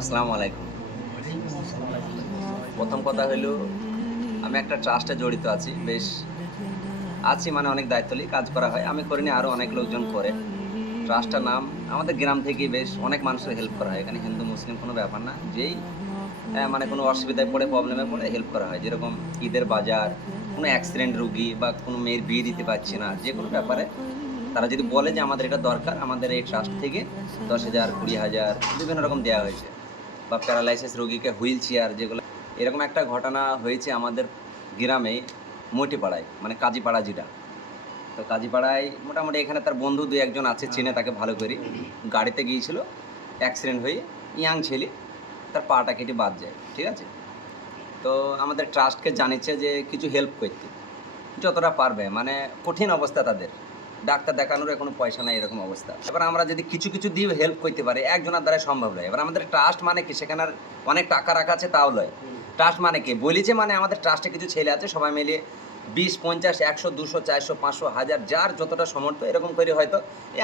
আসসালামু আলাইকুম। প্রথম কথা হইলো আমি একটা ট্রাস্টে জড়িত আছি। বেশ আছি মানে অনেক দায়িত্ব নিয়ে কাজ করা হয়। আমি করিনি আরো অনেক লোকজন করে। ট্রাস্টটার নাম আমাদের গ্রাম থেকেই বেশ অনেক মানুষের হেল্প করা হয়। এখানে হিন্দু মুসলিম কোনো ব্যাপার না। যেই মানে কোনো অসুবিধায় পড়ে প্রবলেমে পড়ে হেল্প করা হয়। যেরকম ঈদের বাজার, কোনো অ্যাক্সিডেন্ট রোগী বা কোনো মেয়ের বিয়ে দিতে পারছি না। যেকোনো ব্যাপারে তারা যদি বলে যে আমাদের এটা দরকার, আমাদের এই ট্রাস্ট থেকে ১০,০০০, ২০,০০০ বিভিন্ন রকম দেয়া হয়েছে। বা প্যারালাইসিস রোগীকে হুইল চেয়ার যেগুলো এরকম একটা ঘটনা হয়েছে আমাদের গ্রামে মটিপাড়ায়, মানে কাজীপাড়া যেটা। তো কাজীপাড়ায় মোটামুটি এখানে তার বন্ধু ২-১ জন আছে চেনে তাকে ভালো করে। গাড়িতে গিয়েছিল, অ্যাক্সিডেন্ট হয়ে ইয়াং ছেলে, তার পাটা কেটে বাদ যায়। ঠিক আছে? তো আমাদের ট্রাস্টকে জানিয়েছে যে কিছু হেল্প করতে। যতটা পারবে, মানে কঠিন অবস্থা তাদের। ডাক্তার দেখানোরও কোনো পয়সা নাই এরকম অবস্থা। এবার আমরা যদি কিছু দিয়ে হেল্প করতে পারি, একজনের দ্বারা সম্ভব নয়। এবার আমাদের ট্রাস্ট মানে কি সেখানে আর অনেক টাকা রাখা আছে তাও লয়। ট্রাস্ট মানে কি? বলেছে মানে আমাদের ট্রাস্টে কিছু ছেলে আছে সবাই মিলিয়ে ২০, ৫০, ১০০, ২০০, ৪০০, ৫০০, ১০০০ যার যতটা সামর্থ্য এরকম করে হয়তো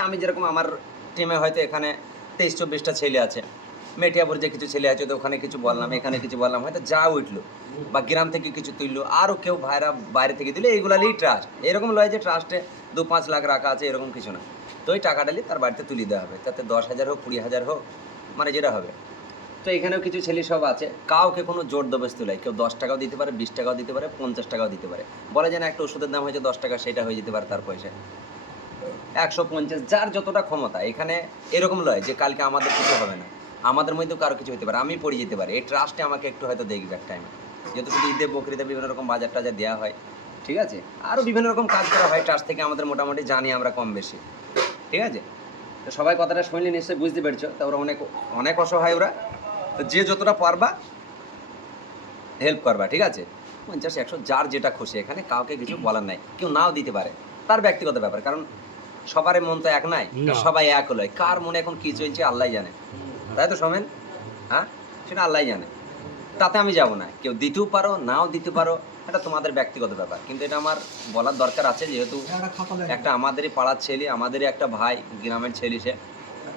আমি যেরকম আমার টিমে হয়তো এখানে ২৩-২৪টা ছেলে আছে। মেটিয়াপুর যে কিছু ছেলে আছে তো ওখানে কিছু বললাম, এখানে কিছু বললাম, হয়তো যা উঠলো বা গ্রাম থেকে কিছু তুললো, আরও কেউ ভাইরা বাইরে থেকে দিলে এইগুলালেই ট্রাস্ট। এরকম লয় যে ট্রাস্টে ২-৫ লাখ রাখা আছে এরকম কিছু না। তো ওই টাকাটালি তার বাড়িতে তুলে দেওয়া হবে, তাতে ১০,০০০ হোক ২০,০০০ হোক, মানে যেটা হবে। তো এখানেও কিছু ছেলে সব আছে, কাউকে কোনো জোর জবরদস্তি নাই। কেউ ১০ টাকাও দিতে পারে, ২০ টাকাও দিতে পারে, ৫০ টাকাও দিতে পারে। বলে যে না একটা ওষুধের দাম হয়েছে ১০ টাকা, সেটা হয়ে যেতে পারে তার পয়সায়। ১৫০ যার যতটা ক্ষমতা। এখানে এরকম লয় যে কালকে আমাদের কিছু হবে না। আমাদের মধ্যেও কারো কিছু হতে পারে। আমি পড়ে যেতে পারি। এই ট্রাস্টে আমাকে একটু হয়তো দেখবে এক টাইমে। যেহেতু শুধু ঈদে বকরিদে বিভিন্ন রকম বাজার-টাজার দেয়া হয়। ঠিক আছে? আরও বিভিন্ন রকম কাজ করা হয় ট্রাস্ট থেকে আমাদের মোটামুটি জানি আমরা কম বেশি। ঠিক আছে? তো সবাই কথাটা শুনলে নিশ্চয়ই বুঝতে পেরেছ। তো ওরা অনেক অসহায় ওরা। তো যে যতটা পারবা হেল্প করবা। ঠিক আছে? ৫০, ১০০ যার যেটা খুশি। এখানে কাউকে কিছু বলার নাই। কেউ নাও দিতে পারে। তার ব্যক্তিগত ব্যাপার। কারণ সবারই মন তো এক নাই। না। সবাই এক লয়। কার মনে এখন কি চলছে আল্লাহই জানে। তাই তো সোমেন? হ্যাঁ? সেটা আল্লাহই জানে। তাতে আমি যাব না। কেউ দিতেও পারো, নাও দিতে পারো। এটা তোমাদের ব্যক্তিগত ব্যাপার। কিন্তু এটা আমার বলার দরকার আছে যেহেতু একটা আমাদেরই পাড়ার ছেলে, আমাদেরই একটা ভাই, গ্রামের ছেলে সে।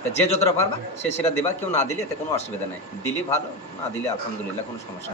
তা যে যতটা পারবা সে সেটা দিবা। কেউ না দিলে এতে কোনো অসুবিধা নাই। দিলে ভালো, না দিলে আলহামদুলিল্লাহ কোনো সমস্যা